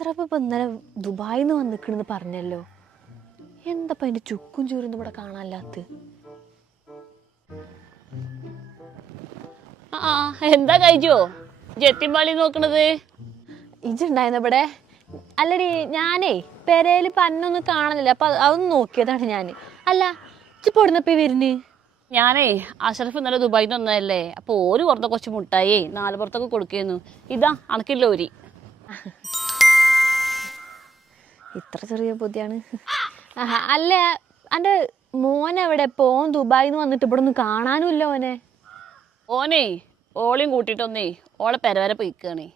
അസ്രഫ് ഇപ്പൊ ഇന്നലെ ദുബായിൽ നിന്ന് വന്നിക്കണെന്ന് പറഞ്ഞല്ലോ. എന്തപ്പ അതിന്റെ ചുക്കും ചൂരൊന്നും ഇവിടെ കാണാനില്ലാത്ത ആ എന്താ കഴിച്ചോ ജെത്തിമ്പാളി നോക്കണത്? ഇജുണ്ടായിരുന്ന ഇവിടെ? അല്ലടി ഞാനേ പെരയിൽ പന്നൊന്നും കാണാനില്ല. അപ്പൊ അതൊന്ന് നോക്കിയതാണ് ഞാൻ അല്ല ഇച്ചിപ്പോ ഇവിടുന്നപ്പോ വരുന്ന്? ഞാനേ അഷറഫ് ഇന്നലെ ദുബായിൽ നിന്ന് വന്നതല്ലേ. അപ്പൊ ഓര് പുറത്തെ കുറച്ച് മുട്ടായി നാല് പുറത്തൊക്കെ കൊടുക്കുന്നു. ഇതാ അണക്കില്ല ഓരി. ഇത്ര ചെറിയ ബുദ്ധിയാണ് അല്ല എന്റെ മോൻ എവിടെ? പോൻ ദുബായിന്ന് ദുബായിൽ നിന്ന് വന്നിട്ട് ഇവിടെ ഒന്ന് കാണാനുമില്ല ഓനെ. ഓനേ ഓളെയും കൂട്ടിട്ടൊന്നേ ഓളെ പെരവരെ പൊയ്ക്കാണേ.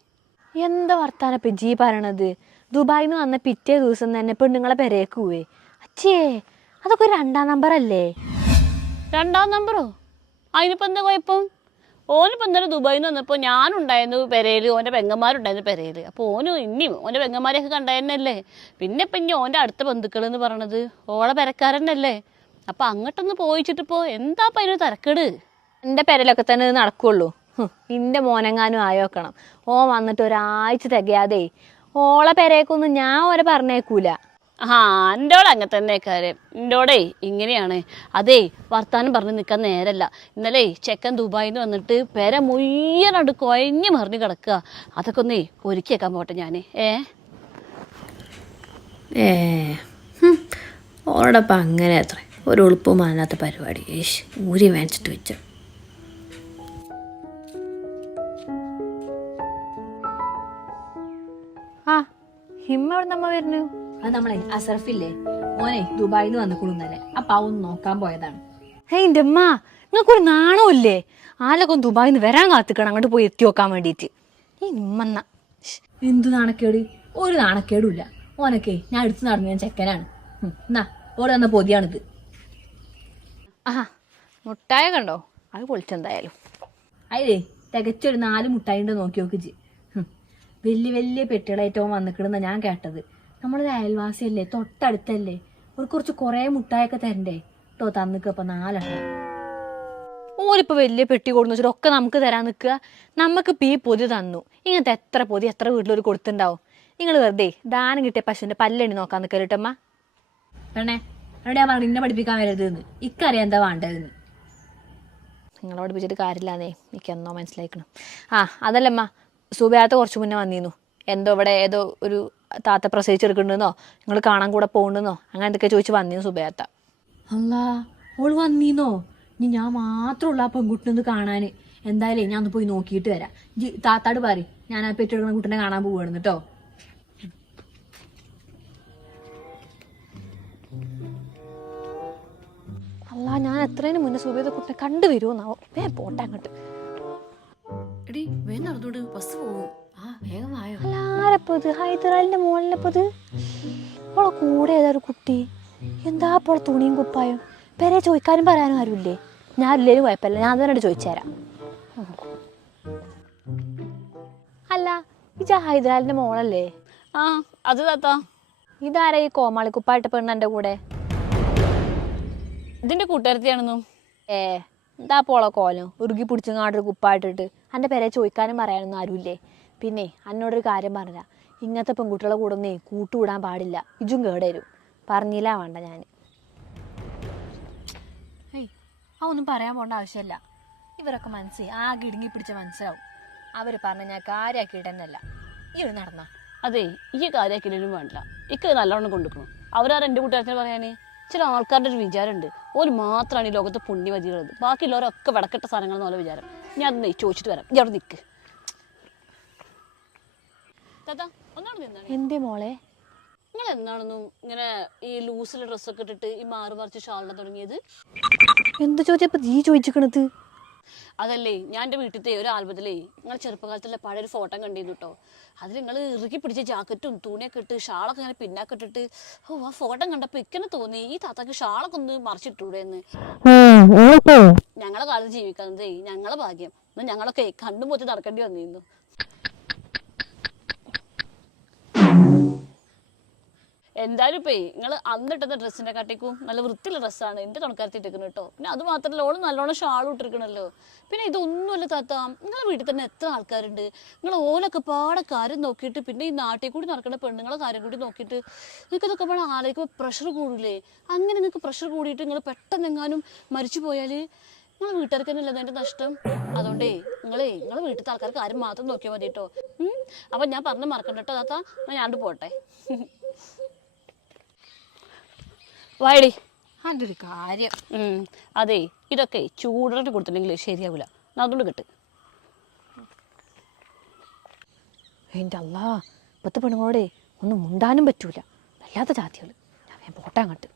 എന്താ വർത്താന പിജി ജി പറയണത്? ദുബായിൽ നിന്ന് വന്ന പിറ്റേ ദിവസം തന്നെ പെണ്ണുങ്ങളെ പെരേക്ക് പോവേ. അച്ഛേ അതൊക്കെ ഒരു രണ്ടാം നമ്പർ അല്ലേ? രണ്ടാം നമ്പറോ അതിനിപ്പോ എന്താ കുഴപ്പം? ഓനിപ്പോ ഇന്നലെ ദുബായിൽ നിന്ന് വന്നപ്പോൾ ഞാനുണ്ടായിരുന്നു പെരയിൽ ഓന്റെ പെങ്ങന്മാരുണ്ടായിരുന്നു പെരയിൽ അപ്പോൾ ഓന് ഇനിയും ഓന്റെ പെങ്ങന്മാരെയൊക്കെ കണ്ടായിരുന്നല്ലേ പിന്നെ ഇപ്പം ഇനി ഓന്റെ അടുത്ത ബന്ധുക്കൾ എന്ന് പറയണത് ഓളെ പെരക്കാരനല്ലേ അപ്പോൾ അങ്ങോട്ടൊന്ന് പോയിച്ചിട്ടിപ്പോൾ എന്താ അപ്പം അതിന് തിരക്കേട്? എന്റെ പെരയിലൊക്കെ തന്നെ നടക്കുള്ളൂ. നിന്റെ മോനങ്ങാനും മോനെങ്ങാനും ആയോക്കണം ഓ വന്നിട്ട് ഒരാഴ്ച തികയാതെ ഓളെ പെരേക്കൊന്നും ഞാൻ ഓരെ പറഞ്ഞേക്കൂല. ആ എന്റോടെ അങ്ങനെ തന്നെ കാര്യം എന്റോടെ ഇങ്ങനെയാണ്. അതേ വർത്താനം പറഞ്ഞ് നിൽക്കാൻ നേരല്ല. ഇന്നലെ ചെക്കൻ ദുബായിൽ നിന്ന് വന്നിട്ട് പെര മുയ്യനോട് കൊയഞ്ഞ് മറിഞ്ഞ് കിടക്കുക അതൊക്കെ ഒന്നേ ഒരുക്കിയേക്കാൻ പോട്ടെ ഞാൻ ഏ? ഏ ഓടപ്പം അങ്ങനെ അത്ര ഒരു ഉളുപ്പും മാനാത്ത പരിപാടി. ഏഷ് ഊരി മേടിച്ചിട്ട് വെച്ചു. ആ ഹിമ്മ എവിടെ നമ്മ വരുന്നു? അത് നമ്മളെ അസർഫില്ലേ മോനെ ദുബായിൽ നിന്ന് വന്നു കുളുന്നല്ലേ അപ്പൊ അവൻ നോക്കാൻ പോയതാണ്. ഹേ എന്റെ അമ്മ നിങ്ങൾക്കൊരു നാണമില്ലേ ആലൊക്കെ ദുബായിൽ നിന്ന് വരാൻ കാത്തിക്കണം? അങ്ങോട്ട് പോയി എത്തി നോക്കാൻ വേണ്ടിയിട്ട് ഈ ഉമ്മന്ന എന്തു നാണക്കേട്? ഒരു നാണക്കേടും ഇല്ല. ഓനൊക്കെ ഞാൻ എടുത്ത് നടന്നു ഞാൻ ചെക്കനാണ്. എന്നാ ഓടെ വന്ന പൊതിയാണിത്. ആഹാ മുട്ടായ കണ്ടോ അത് പൊളിച്ചെന്തായാലും അതിലേ തികച്ചൊരു നാല് മുട്ടായി ഉണ്ട് നോക്കി നോക്കി ജി വലിയ വലിയ പെട്ടികളേറ്റവും വന്നിക്കിടുന്ന ഞാൻ കേട്ടത്. നമ്മളൊരു അയൽവാസിയല്ലേ തൊട്ടടുത്തല്ലേ? ഒരു കുറച്ച് കുറേ മുട്ടായൊക്കെ തരണ്ടേ? കേട്ടോ തന്നിക്കപ്പൊ നാലെണ്ണം. ഓരിപ്പോ വലിയ പെട്ടി കൊടുന്നു വെച്ചിട്ട് ഒക്കെ നമുക്ക് തരാൻ നിൽക്കുക. നമുക്ക് ഈ പൊതി തന്നു. ഇങ്ങനത്തെ എത്ര പൊതി എത്ര വീട്ടിലൊരു കൊടുത്തുണ്ടാവും? നിങ്ങൾ വെറുതെ ദാനം കിട്ടിയ പശുവിന്റെ പല്ലെണ്ണി നോക്കാൻ നിൽക്കലിട്ടമ്മ പെണ്ണേ അവിടെ ഞാൻ പറഞ്ഞു ഇന്നെ പഠിപ്പിക്കാൻ വരരുത് എന്ന് ഇക്കറിയാം എന്താ വേണ്ടതെന്ന്. നിങ്ങളെ പഠിപ്പിച്ചിട്ട് കാര്യമില്ലാന്നേ എനിക്ക് എന്നോ മനസ്സിലാക്കണം ആ അതല്ലമ്മ സുബയാത്ത കുറച്ച് മുന്നേ വന്നിരുന്നു. എന്തോ ഇവിടെ ഏതോ ഒരു താത്ത പ്രസവിച്ചെടുക്കുന്നുണ്ടെന്നോ നിങ്ങൾ കാണാൻ കൂടെ പോകണ്ടെന്നോ അങ്ങനെ എന്തൊക്കെ ചോദിച്ച് വന്നിരുന്നു സുബേത്ത അല്ലാ ഓൾ വന്നീന്നോ? ഇനി ഞാൻ മാത്രമുള്ള ആ പെൺകുട്ടിനൊന്ന് കാണാന്. എന്തായാലും ഞാൻ ഒന്ന് പോയി നോക്കിയിട്ട് വരാം. ജി താത്താട് പറ ഞാൻ ആ പെറ്റെടുക്കുന്ന കുട്ടനെ കാണാൻ പോവാണ് കേട്ടോ അല്ല ഞാൻ എത്രയും മുന്നേ സുബേദ കുട്ടിനെ കണ്ടുവരുമോന്നാവോ വേ പോട്ടെ അങ്ങോട്ട്. എടി വേ നടന്നോട് ബസ് പോകും വേഗം വായോ. അല്ല ആരപ്പത്? ഹൈദരാലിന്റെ മോളിലപ്പത്? അവളെ കൂടെ ഏതാ ഒരു കുട്ടി? എന്താ അപ്പോൾ തുണിയും കുപ്പായും? പേരെ ചോദിക്കാനും പറയാനും ആരുമില്ലേ? ഞാൻ ഇല്ലേലും കുഴപ്പമില്ല. ഞാൻ അതിനോട് ചോദിച്ചു തരാം അല്ല ഇജ ഹൈദരാലിന്റെ മോളല്ലേ? ആ അത് താത്ത. ഇതാരാ ഈ കോമാളി കുപ്പായിട്ട് പെണ്ണ് എന്റെ കൂടെ? ഇതിന്റെ കൂട്ടുകാരത്തിയാണെന്നു. ഏ എന്താ പോളെ കോലം? ഉരുകി പിടിച്ചങ്ങാണ്ടൊരു കുപ്പായിട്ടിട്ട്. എന്റെ പേരെ ചോദിക്കാനും പറയാനൊന്നും ആരുമില്ലേ? പിന്നെ അന്നോടൊരു കാര്യം പറഞ്ഞ ഇങ്ങനത്തെ പെൺകുട്ടികളെ കൂടെ ഒന്നേ കൂട്ടുകൂടാൻ പാടില്ല. ഇജും കേടരും. പറഞ്ഞില്ല വേണ്ട ഞാൻ ഏയ് ആ ഒന്നും പറയാൻ പോണ്ട ആവശ്യമില്ല ഇവരൊക്കെ മനസ്സേ ആകെ ഇടുങ്ങി പിടിച്ച മനസ്സിലാവും. അവർ പറഞ്ഞ ഞാൻ കാര്യമാക്കിയിട്ട് തന്നെയല്ല ഈ ഒരു നടന്ന. അതെ ഈ കാര്യമാക്കിയാലും വേണ്ട. ഇക്ക് നല്ലോണം കൊണ്ടുക്കണം അവരാ എന്റെ കൂട്ടുകാരത്തിന് പറയാനേ? ചില ആൾക്കാരുടെ ഒരു വിചാരമുണ്ട്. ഒരു മാത്രമാണ് ഈ ലോകത്ത് പുണ്യവതികളത് ബാക്കിയുള്ളവരൊക്കെ വിടക്കെട്ട സാധനങ്ങൾ എന്നുള്ള വിചാരം. ഞാൻ അത് ചോദിച്ചിട്ട് വരാം. ഞാൻ നിൽക്ക് എന്തേ മോളെ? നിങ്ങൾ എന്താണെന്നും ഇങ്ങനെ ഈ ലൂസിലെ ഡ്രസ്സൊക്കെ ഇട്ടിട്ട് ഈ മാറി മറിച്ച് ഷാളിനെ തുടങ്ങിയത്? എന്ത് ചോദിച്ചപ്പോ നീ ചോദിച്ചിക്കണത്? അതല്ലേ ഞാൻ എന്റെ വീട്ടിലത്തെ ഒരു ആൽബത്തിലേ നിങ്ങൾ ചെറുപ്പകാലത്തുള്ള പഴയ ഒരു ഫോട്ടോ കണ്ടിരുന്നു കേട്ടോ. അതിൽ നിങ്ങൾ ഇറുകി പിടിച്ച ജാക്കറ്റും തുണിയൊക്കെ ഇട്ട് ഷാളൊക്കെ ഇങ്ങനെ പിന്നാക്കെ ഇട്ടിട്ട് ഓ ആ ഫോട്ടോ കണ്ടപ്പോൾ ഇക്കനെ തോന്നി ഈ താത്താക്ക് ഷാളൊക്കെ ഒന്ന് മറിച്ചിട്ടൂടെ എന്ന് ഞങ്ങളെ കാലത്ത് ജീവിക്കുന്നതേ ഞങ്ങളെ ഭാഗ്യം. എന്നാൽ ഞങ്ങളൊക്കെ കണ്ണും പൊത്തി നടക്കേണ്ടി വന്നിരുന്നു. എന്തായാലും ഇപ്പേ നിങ്ങൾ അന്ന് ഇട്ടുന്ന ഡ്രസ്സിന്റെ കാട്ടിക്കും. നല്ല വൃത്തിയുള്ള ഡ്രസ്സാണ്. എന്റെ തുണക്കാരത്തി ഇട്ടിരിക്കുന്നത് കേട്ടോ. പിന്നെ അത് മാത്രമല്ല ഓൾ നല്ലോണം ഷാൾ ഇട്ടിരിക്കണല്ലോ. പിന്നെ ഇതൊന്നുമല്ല താത്ത. നിങ്ങളെ വീട്ടിൽ തന്നെ എത്ര ആൾക്കാരുണ്ട്? നിങ്ങൾ ഓലൊക്കെ പാടെ കാര്യം നോക്കിയിട്ട് പിന്നെ ഈ നാട്ടിൽ കൂടി നടക്കുന്ന പെണ്ണുങ്ങളെ കാര്യം കൂടി നോക്കിയിട്ട് നിങ്ങൾക്ക് ഇതൊക്കെ പോലെ ആലോചിക്കുമ്പോൾ പ്രഷർ കൂടില്ലേ അങ്ങനെ നിങ്ങൾക്ക് പ്രഷർ കൂടിയിട്ട് നിങ്ങൾ പെട്ടെന്നെങ്ങാനും മരിച്ചു പോയാൽ നിങ്ങളെ വീട്ടുകാർക്ക് തന്നെ അല്ലേ അതിന്റെ നഷ്ടം? അതുകൊണ്ടേ നിങ്ങളേ നിങ്ങളെ വീട്ടിലത്തെ ആൾക്കാർക്ക് ആരും മാത്രം നോക്കിയാൽ മതി കേട്ടോ അപ്പം ഞാൻ പറഞ്ഞ് മറക്കണ്ട കേട്ടോ താത്ത. ഞാൻ പോട്ടെ. വായടി. അതിന്റെ ഒരു കാര്യം. ഉം. അതെ ഇതൊക്കെ ചൂടോട്ട് കൊടുത്തിട്ടുണ്ടെങ്കിൽ ശരിയാവില്ല അതുകൊണ്ട് കിട്ടും. എന്റെ അല്ലാ ഇപ്പത്തെ പെണ്ണുങ്ങളോടെ ഒന്നും മുണ്ടാനും പറ്റൂല. വല്ലാത്ത ജാതികൾ ഞാൻ വേഗം പോട്ടെ അങ്ങോട്ട്.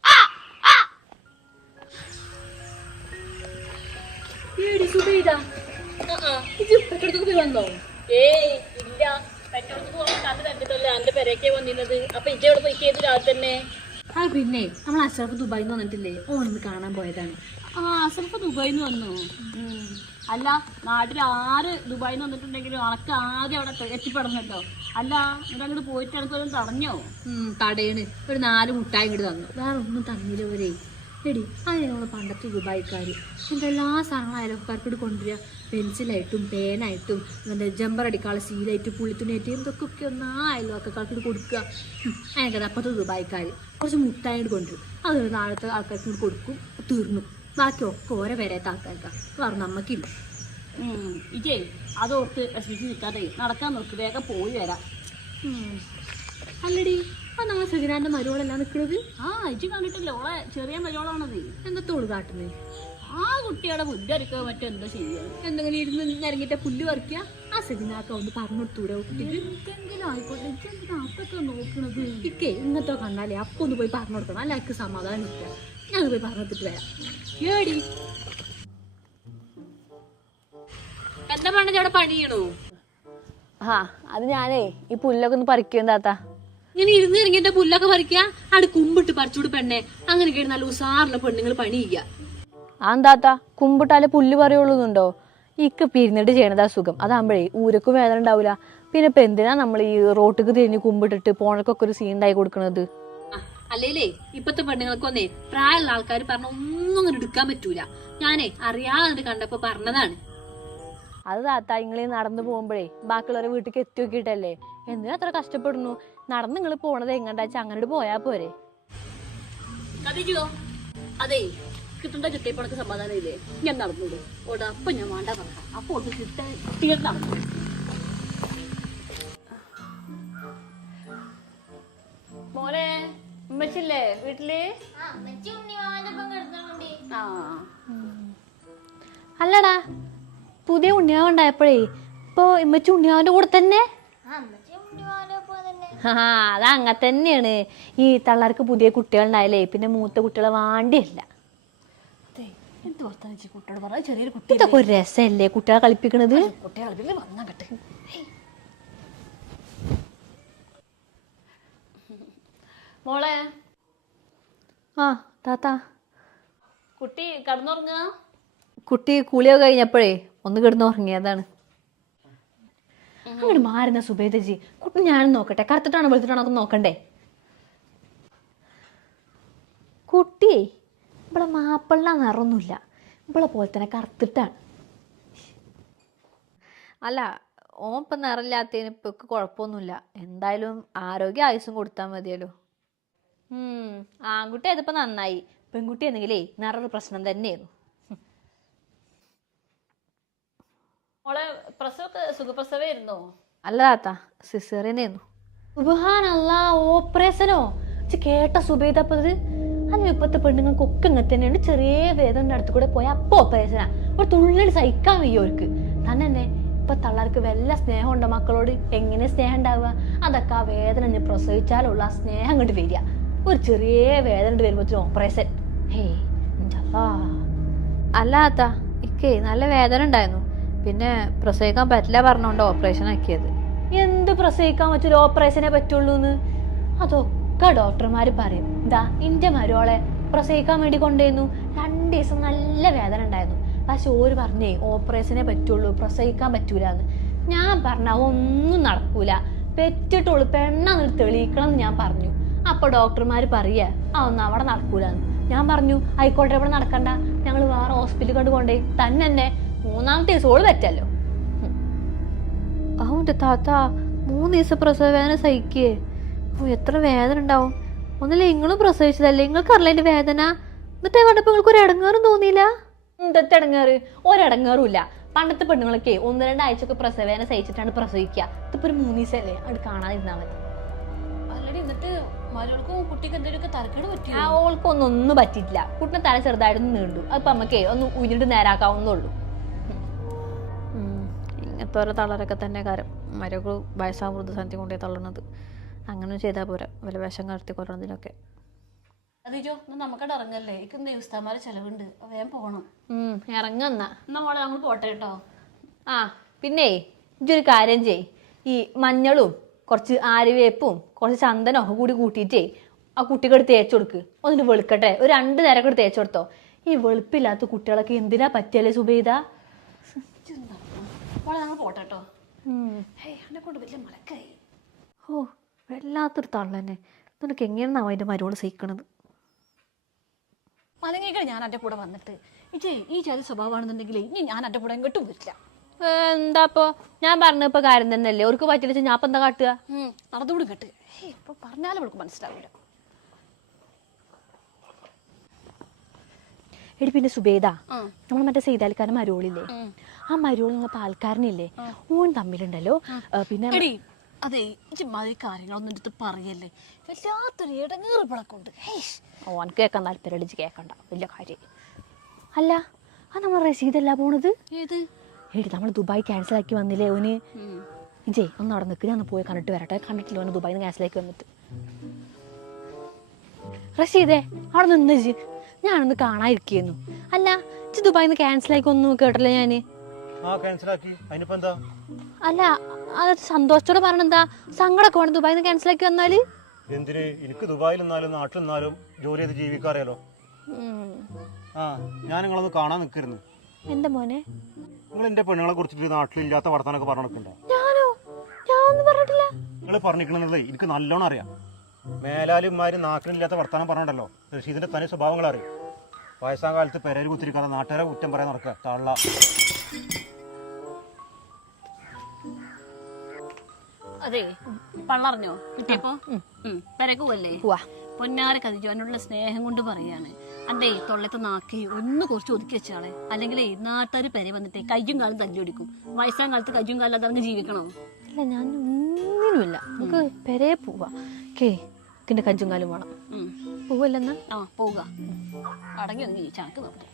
ഏയ് ഇല്ല. എന്റെ പെരേക്കേ വന്നിരുന്നത്. അപ്പൊ ഇജ്ജ പോയി ചെയ്ത് രാത്രി തന്നെ. ആ പിന്നെ നമ്മൾ അഷറഫ് ദുബായിൽ നിന്ന് വന്നിട്ടില്ലേ ഓണന്ന് കാണാൻ പോയതാണ്. ആ അഷറഫ് ദുബായിൽ നിന്ന് വന്നു അല്ല നാട്ടിൽ ആര് ദുബായിൽ നിന്ന് വന്നിട്ടുണ്ടെങ്കിലും അണക്ക് ആദ്യം അവിടെ എത്തിപ്പെടുന്നുണ്ടോ അല്ല ഇവിടെ അങ്ങോട്ട് പോയിട്ട് വല്ലതും തടഞ്ഞോ? ഉം, കടയാണ് ഒരു നാല് മുട്ടായി ഇങ്ങോട്ട് തന്നു. വേറെ ഒന്നും തന്നില്ല ഒരേ എടി അത് ഞങ്ങൾ പണ്ടത്തെ ദുബായിക്കാർ എന്തെല്ലാ സാധനങ്ങളും അയൽക്കാർക്കിട്ട് കൊണ്ടുവരിക. പെൻസിലായിട്ടും പേനായിട്ടും എന്താ ജമ്പർ അടിക്കാനുള്ള സീലായിട്ട് പുള്ളിത്തുണിയായിട്ട് എന്തൊക്കെ ഒന്നാ അയൽവക്കാർക്ക് കൊടുക്കുക അതിനൊക്കെ അപ്പത്തെ ദുബായിക്കാർ കുറച്ച് മുട്ടായിട്ട് കൊണ്ടുവരും. അത് നാളത്തെ ആൾക്കാർക്ക് കൊടുക്കും തീർന്നു. ബാക്കി ഒക്കെ ഓരോ വരാത്ത ആൾക്കാർക്കാണ് പറഞ്ഞു നമുക്കില്ല ഇതേ അതോർത്ത് വിഷമിച്ച് നിൽക്കാതെ നടക്കാൻ നോക്ക്. വേഗം പോയി വരാം. അല്ലടി ആ നമ്മളെ സജിനാന്റെ മരുവളെല്ലാം നിക്കണത്? ആ ഇജ് കണ്ടിട്ടില്ല? ഓളെ ചെറിയ മലയാളമാണത് എന്താ തോട് കാട്ടുന്നത് ആ കുട്ടിയുടെ ബുദ്ധി അടിക്കുക മറ്റെന്താ ചെയ്യുക എന്തെങ്കിലും ഇരുന്ന് നിരങ്ങിട്ട പുല്ല് പറിക്കുക ആ സജിനാക്ക ഒന്ന് പറഞ്ഞു കൊടുത്തൂടെ കുട്ടിക്ക്? എന്തെങ്കിലും ആയിക്കോട്ടെ. അതൊക്കെ നോക്കണത്? ഇക്കേ ഇങ്ങനത്തെ കണ്ടാലേ അപ്പൊ ഒന്ന് പോയി പറഞ്ഞു കൊടുക്കണം. അല്ല എനിക്ക് സമാധാനം കിട്ടുക. ഞാൻ പോയി പറഞ്ഞു കൊടുത്തിട്ട് വരാം. ഏടി? എന്താ പണി അവിടെ പണി ആ അത് ഞാനേ ഈ പുല്ലൊക്കെ ഒന്ന് പറിക്കും താത്ത? ഇങ്ങനെ ഇരുന്ന് ഇറങ്ങിയിട്ട് പുല്ലൊക്കെ പറിക്കുക അവിടെ കുമ്പിട്ട് പറിച്ചൂട് പെണ്ണെ. അങ്ങനെ നല്ല ഉസാറുള്ള പെണ്ണുങ്ങൾ പണി ചെയ്യുക. ആന്താത്ത കുമ്പിട്ടാലേ പുല്ല് പറയുള്ളൂന്നുണ്ടോ? ഇക്ക് പിരിഞ്ഞിട്ട് ചെയ്യണതാ സുഖം. അതാകുമ്പോഴേ ഊരക്കും വേദന ഉണ്ടാവില്ല പിന്നെ ഇപ്പൊ എന്തിനാ നമ്മൾ ഈ റോട്ടിക്ക് തിരിഞ്ഞ് കുമ്പിട്ടിട്ട് പോണക്കൊക്കെ ഒരു സീൻ ഉണ്ടായി കൊടുക്കണത്? അല്ലേലേ ഇപ്പത്തെ പെണ്ണുങ്ങൾക്കൊന്നേ പ്രായമുള്ള ആൾക്കാർ പറഞ്ഞ ഒന്നും അങ്ങനെ എടുക്കാൻ പറ്റൂല. ഞാനേ അറിയാതെ കണ്ടപ്പോ പറഞ്ഞതാണ്. അത് താത്ത ഇങ്ങളീ നടന്നു പോകുമ്പോഴേ ബാക്കിയുള്ളവരെ വീട്ടിലേക്ക് എത്തി നോക്കിയിട്ടല്ലേ? എന്തിനാ അത്ര കഷ്ടപ്പെടുന്നു? നടന്ന് നിങ്ങൾ പോണത് എങ്ങണ്ടാച്ചാ അങ്ങോട്ട് പോയാ പോരെ. അതെ കിട്ടണ്ട കിട്ടിയപ്പോഴൊക്കെ സമാധാനമില്ലേ? ഞാൻ നടന്നോളൂ. ഓടാ അപ്പൊ ഞാൻ വേണ്ട പറയാം അപ്പൊ നടന്നു മോനെ ഉമ്മച്ചില്ലേ വീട്ടിൽ? ആ അല്ലടാ പുതിയ ഉണ്ണിയാവ് ഉണ്ടായപ്പോഴേ ഇപ്പൊ ഇമ്മച്ചി ഉണ്ണിയാവിന്റെ കൂടെ തന്നെ? ആ അത് അങ്ങനെ തന്നെയാണ്. ഈ തള്ളാർക്ക് പുതിയ കുട്ടികളുണ്ടായാലേ പിന്നെ മൂത്ത കുട്ടികളെ വാണ്ടിയല്ല. രസല്ലേ ഇതൊക്കെ ഒരു രസമല്ലേ? കുട്ടികളെ കളിപ്പിക്കണത്? മോളെ. ആ താത്ത. കുട്ടി കടന്നുറങ്ങുക. കുട്ടി കുളിയൊക്കെ കഴിഞ്ഞപ്പോഴേ ഒന്ന് കിടന്ന് ഉറങ്ങിയതാണ് അങ്ങോട്ട് മാറുന്ന സുബേദജി കുട്ടി ഞാനും നോക്കട്ടെ. കറുത്തിട്ടാണോ വെളുത്തിട്ടാണോ ഒക്കെ നോക്കണ്ടേ? കുട്ടി ഇവിടെ മാപ്പിള്ള നിറൊന്നുമില്ല. ഇവിടെ പോലെ തന്നെ കറുത്തിട്ടാണ്. അല്ല ഓൻ ഇപ്പം നിറമില്ലാത്തതിന് ഇപ്പം കുഴപ്പമൊന്നുമില്ല. എന്തായാലും ആരോഗ്യ ആയുസും കൊടുത്താൽ മതിയല്ലോ. ഉം, ആൺകുട്ടി അതിപ്പോൾ നന്നായി. പെൺകുട്ടി എന്തെങ്കിലേ നിറൊരു പ്രശ്നം തന്നെയായിരുന്നു. മോളെ പ്രസവൊക്കെ സുഖപ്രസവായിരുന്നോ അല്ല താത്ത സിസേറിയനായിരുന്നു. സുബാനല്ല ഓപ്പറേഷനോ? കേട്ട സുബേദപ്പത്? അന്ന് ഇപ്പത്തെ പെണ്ണുങ്ങൾക്കൊക്കെ ഇങ്ങനെ തന്നെയാണ് ചെറിയ വേദന അടുത്ത് കൂടെ പോയാൽ അപ്പൊ ഓപ്പറേഷനാ. ഒരു തുള്ളി സഹിക്കാൻ വയ്യ അവർക്ക് തന്നെ ഇപ്പൊ തള്ളാർക്ക് വല്ല സ്നേഹം ഉണ്ടോ മക്കളോട്? എങ്ങനെ സ്നേഹം ഉണ്ടാവുക? അതൊക്കെ ആ വേദന ഇനി പ്രസവിച്ചാലുള്ള ആ സ്നേഹം അങ്ങോട്ട് വരിക. ഒരു ചെറിയ വേദന വരുമ്പോഴത്തേനും ഓപ്പറേഷൻ. ഹേയ് എന്റെ അല്ലാ. ഇക്കേ നല്ല വേദന ഉണ്ടായിരുന്നു. പിന്നെ പ്രസവിക്കാൻ പറ്റില്ല പറഞ്ഞുകൊണ്ട് ഓപ്പറേഷൻ ആക്കിയത്. എന്ത് പ്രസവിക്കാൻ പറ്റൂല ഓപ്പറേഷനെ പറ്റുള്ളൂ എന്ന് അതൊക്കെ ഡോക്ടർമാർ പറയും. ഇതാ ഇന്റെ മരോളെ പ്രസവിക്കാൻ വേണ്ടി കൊണ്ടുവന്നു. രണ്ട് ദിവസം നല്ല വേദന ഉണ്ടായിരുന്നു. പക്ഷെ ഓര് പറഞ്ഞേ ഓപ്പറേഷനെ പറ്റുള്ളൂ പ്രസവിക്കാൻ പറ്റൂല എന്ന് ഞാൻ പറഞ്ഞ ഒന്നും നടക്കൂല. പെറ്റിട്ടുള്ളൂ പെണ്ണാന്ന് തെളിയിക്കണം എന്ന് ഞാൻ പറഞ്ഞു. അപ്പൊ ഡോക്ടർമാർ പറയാ ആ ഒന്നും അവിടെ നടക്കൂലെന്ന്. ഞാൻ പറഞ്ഞു ആയിക്കോട്ടെ ഇവിടെ നടക്കണ്ട. ഞങ്ങൾ വേറെ ഹോസ്പിറ്റലിൽ കൊണ്ട് കൊണ്ടേ തന്നെ മൂന്നാമത്തെ ദിവസം ഓൾ പറ്റല്ലോ അവന്റെ താത്ത മൂന്ന് ദിവസം പ്രസവ വേദന സഹിക്കേ. ഓ എത്ര വേദന ഉണ്ടാവും. ഒന്നല്ലേ നിങ്ങളും പ്രസവിച്ചതല്ലേ? നിങ്ങൾക്ക് അറിയില്ല എന്റെ വേദന? എന്നിട്ട് കണ്ടപ്പോ നിങ്ങൾക്ക് ഒരു ഇടങ്ങാറും തോന്നിയില്ല? എന്തത്തെ ഇടങ്ങാറ്? ഒരിടങ്ങാറും ഇല്ല. പണ്ടത്തെ പെണ്ണുങ്ങളൊക്കെ ഒന്ന് രണ്ടാഴ്ചയൊക്കെ പ്രസവേദന സഹിച്ചിട്ടാണ് പ്രസവിക്കുക. ഇതിപ്പോ ഒരു മൂന്ന് ദിവസമല്ലേ? അവിടെ കാണാതിരുന്നാ മതി. ആ പറ്റിയോ? ഓൾക്കൊന്നും ഒന്നും പറ്റിയിട്ടില്ല. കുട്ടിനെ തല ചെറുതായിട്ടൊന്ന് നീണ്ടു. അതിപ്പോ അമ്മക്കേ ഒന്ന് ഉയിരിട്ട് നേരാക്കാവുന്നുള്ളൂ ഇങ്ങനത്തെ ഓരോ തളരൊക്കെ തന്നെ കാരം. മരകൾ വയസ്സാ വൃദ്ധസന്ധി കൊണ്ടേ തള്ളണത്. അങ്ങനെ ചെയ്താൽ പോരാ. വല്ല വിഷം കടത്തി കൊല്ലണതിനൊക്കെ. അതീജോ നമുക്കവിടെ ഇറങ്ങല്ലേ? എനിക്ക് ഇന്ന് ഉസ്താമാരെ ചെലവുണ്ട്. അപ്പൊ വേഗം പോണം. ഇറങ്ങന്ന എന്നാ. മോളെ പോട്ടെ കേട്ടോ. ആ പിന്നെ ഇതൊരു കാര്യം ചെയ് ഈ മഞ്ഞളും കുറച്ച് ആര്യവേപ്പും കുറച്ച് ചന്ദനം ഒക്കെ കൂടി കൂട്ടിയിട്ടേ ആ കുട്ടികൾക്ക് തേച്ചു കൊടുക്ക്. ഒന്നിട്ട് വെളുക്കട്ടെ. ഒരു രണ്ട് നേരം കൂടി തേച്ചു കൊടുത്തോ. ഈ വെളുപ്പില്ലാത്ത കുട്ടികളൊക്കെ എന്തിനാ പറ്റിയല്ലേ സുബൈദ? മോളെ നമ്മൾ പോട്ടെ കേട്ടോ എന്നെ കൊണ്ട് വലിയ മലക്കായി. ഓ വല്ലാത്തൊരു തള്ളന്നെ. നിനക്ക് എങ്ങനെയാണാവും അതിന്റെ മരുവോട് സഹിക്കണത്? മലങ്ങേക്കൾ ഞാൻ എന്റെ കൂടെ വന്നിട്ട്. ഇജേ ഈ ജാതി സ്വഭാവമാണെന്നുണ്ടെങ്കിൽ ഇനി ഞാൻ എന്റെ കൂടെ എങ്ങോട്ടും വരില്ല. എന്താപ്പോ ഞാൻ പറഞ്ഞപ്പോ കാര്യം തന്നെയല്ലേ? അവർക്ക് പറ്റില്ല ഞാൻ എന്താ കാട്ടുക? നടന്നുകൂടി കേട്ട് ഇപ്പൊ പറഞ്ഞാലും അവൾക്ക് മനസ്സിലാവില്ല എടി പിന്നെ സുബേദ നമ്മൾ മറ്റേ മരോളില്ലേ? ആ മരോൾ ആൾക്കാരനില്ലേ? പാൽക്കാരനില്ലേ ഓൻ തമ്മിലുണ്ടല്ലോ. പിന്നെ അതെ മതി കാര്യങ്ങളൊന്നും എടുത്ത് പറയല്ലേ? വല്ലാത്തൊരു ഇടങ്ങേറ് പിളക്കുണ്ട് ഓൻ കേൾക്കാൻ താല്പര്യം കേൾക്കണ്ട വലിയ കാര്യം. അല്ല ആ നമ്മൾ റഷീദല്ല പോണത്? ഏത്? എടി നമ്മൾ ദുബായ് ക്യാൻസൽ ആക്കി വന്നില്ലേ ഓന്? ഇജേ ഒന്ന് അവിടെ നിൽക്കുക ഒന്ന് പോയി കണ്ടിട്ട് വരട്ടെ. കണ്ടിട്ടില്ല ഓന് ദുബായിൽ നിന്ന് ക്യാൻസൽ ആക്കി വന്നിട്ട്? റഷീദേ അവിടെ നിന്ന് ഞാനൊന്ന് കാണാതിരിക്കുന്നു അല്ല ഇജ്ജ് ദുബായിൽ നിന്ന് ക്യാൻസൽ ആക്കി ഒന്നും കേട്ടില്ല ഞാൻ ആ ക്യാൻസലാക്കി അതിനിപ്പോ എന്താ? അല്ല അത് സന്തോഷത്തോടെ പറഞ്ഞെന്താ സങ്കടമൊക്കെ വേണം. ദുബായിൽ നിന്ന് ക്യാൻസൽ ആക്കി വന്നാൽ? എന്തിന്? എനിക്ക് ദുബായിൽ നിന്നാലും നാട്ടിൽ നിന്നാലും ജോലി ചെയ്ത് ജീവിക്കാറിയാലോ ആ ഞാൻ നിങ്ങളൊന്ന് കാണാൻ നിൽക്കരുന്നു എന്താ മോനെ? നിങ്ങൾ എന്റെ പെണ്ണുങ്ങളെ കുറിച്ചിട്ട് നാട്ടിലില്ലാത്ത വർത്താനൊക്കെ പറഞ്ഞിട്ടുണ്ടോ? ഞാനോ? ഞാൻ ഒന്നും പറഞ്ഞിട്ടില്ല. നിങ്ങൾ പറഞ്ഞിരിക്കണെന്നുള്ളത് എനിക്ക് നല്ലോണം അറിയാം. മേലാലിമാര് നാക്കിനില്ലാത്ത വർത്താനം പറഞ്ഞിട്ടല്ലോ റഷീദിന്റെ തനി സ്വഭാവങ്ങൾ അറിയും വയസ്സാം കാലത്ത് പെരേര് കുത്തിരിക്കാതെ നാട്ടുകാരെ കുറ്റം പറയാൻ നടക്കുക. തള്ള. അതെ പള്ളറിഞ്ഞോ? കിട്ടിയപ്പോ? പോവാ പൊന്നാര കതിജോ എന്നോടുള്ള സ്നേഹം കൊണ്ട് പറയാണ്. അതെ തൊള്ളത്ത് നാക്കി ഒന്ന് കുറച്ച് ഒതുക്കി വെച്ചാളെ. അല്ലെങ്കിൽ നാട്ടുകാർ പെരെ വന്നിട്ട് കയ്യും കാലം തല്ലി ഒടിക്കും വയസ്സാം കാലത്ത് കയ്യും കാലം അറിഞ്ഞ് ജീവിക്കണോ? അല്ല ഞാൻ ഒന്നിനുമില്ല നമുക്ക് പെരെ പോവാ. കേ ഇതിന്റെ കഞ്ചും കാലും വേണം. പോവല്ലെന്നാ ആ പോവുക. അടങ്ങി ഒന്ന് ചാക്ക് നോക്കട്ടെ